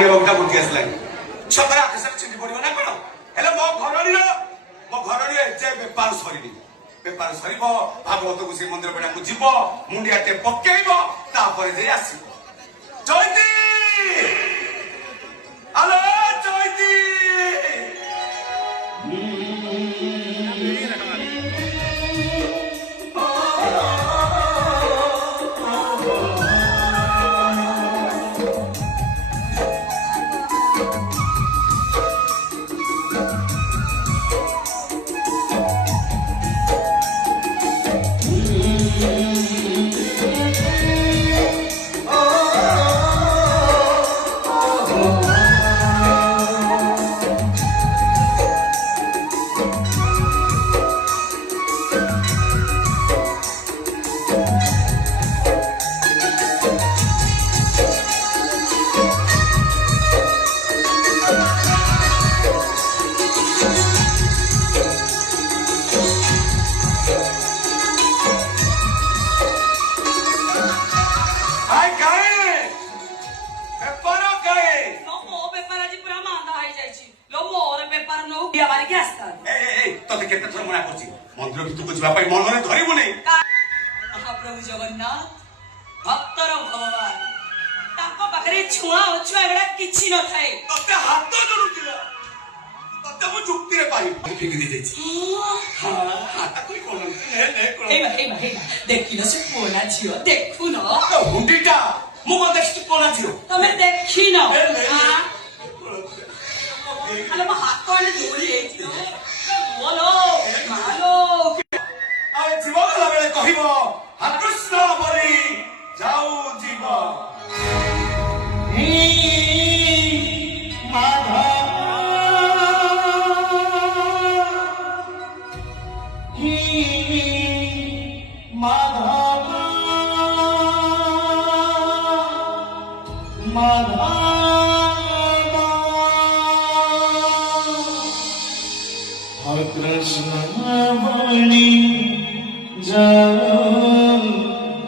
ପାଣି ଅଗଟା ଫୁଟି ଆସିଲାଣି ସତରେ ଆକାଶରେ ଛିଣ୍ଡି ପଡିବ ନା କଣ ହେଲେ ମୋ ଘରଣୀ ଏଯାଏ ବେପାର ସରିନି ବେପାର ସରିବ ଭାଗବତକୁ ସେ ମନ୍ଦିର ବେଢାକୁ ଯିବ ମୁଣ୍ଡିଆଟେ ପକେଇବ ତାପରେ ଯାଇ ଆସିବ ଜୟନ୍ତୀ ହ୍ୟାଲୋ ଜୟନ୍ତୀ ତତେ କେତେ ଥର ମନା କରୁଛି ମନ୍ଦିର ଭିତରକୁ ଯିବା ପାଇଁ ମନରେ ଧରିବୁନି ମହାପ୍ରଭୁ ଜଗନ୍ନାଥ ଭକ୍ତର ଭଗବାନ ତାଙ୍କ ପାଖରେ ଛୁଆଁ ଅଛୁଆଁ ଏଗୁଡା କିଛି ନଥାଏ ତତେ ହାତ ଯୋଡୁଥିଲା ତତେ ମୁଁ ଯୁକ୍ତିରେ ପାଇବି ଫିଙ୍ଗି ଦେଇଯାଇଛି ଦେଖିଲ ସେ ପୋନା ଝିଅ ଦେଖୁନ ହୁଣ୍ଡିଟା ମୁଁ କଣ ଦେଖିଛି ପୋନା ଝିଅ ତମେ ଦେଖିନ ମୋ ହାତ ଆଣି ଧୋଇ ହେଇଛି ବୋଲୋ ମାଲୋ ଆଉ ଯିବ ଗଲା ବେଳେ କହିବ କୃଷ୍ଣ ବଳି ଯାଉ ଯିବ कृष्ण बलि जाओ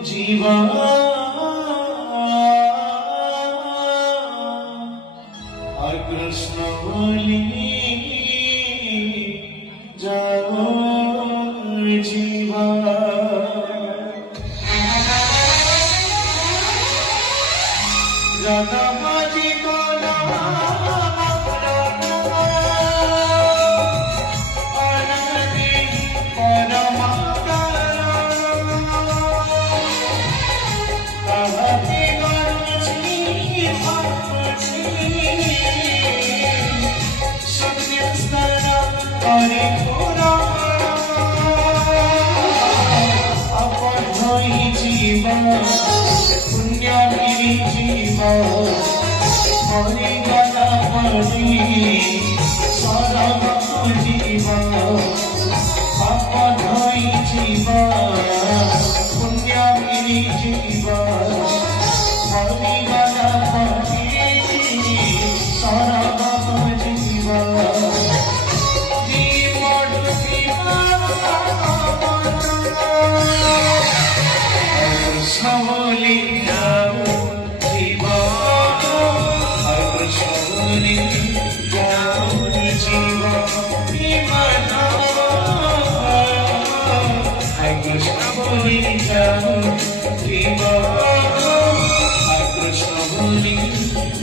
जीवा कृष्ण बलि जाओ जीवा जगमजी गोला पुण्यगिरी जीव हरिगला परी सरग जीव पाप धोई जीव पुण्यगिरी जीव हरिगला परी सरग जीव Slowly down, Jiva. Hare slowly down, Jiva. Imana. Hare slowly down, Jiva. Hare slowly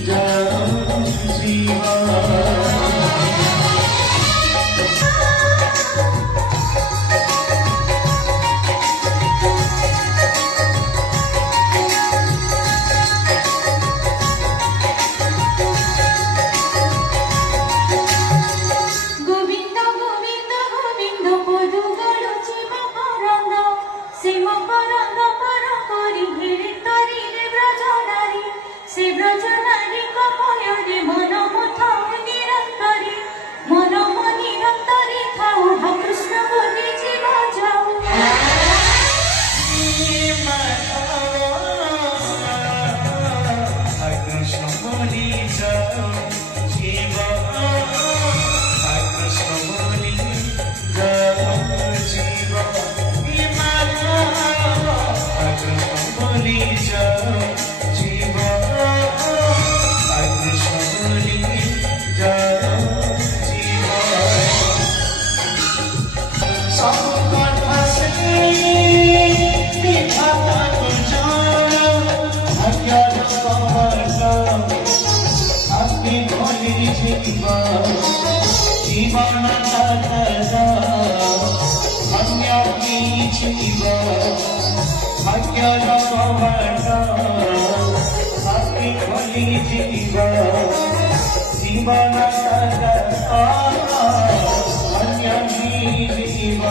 down, Jiva. Krishna জীবন সাধনা ধন্য জীব ভাগ্যর বাট সাথী খোলি জীব জীবন সাধনা ধন্য জীব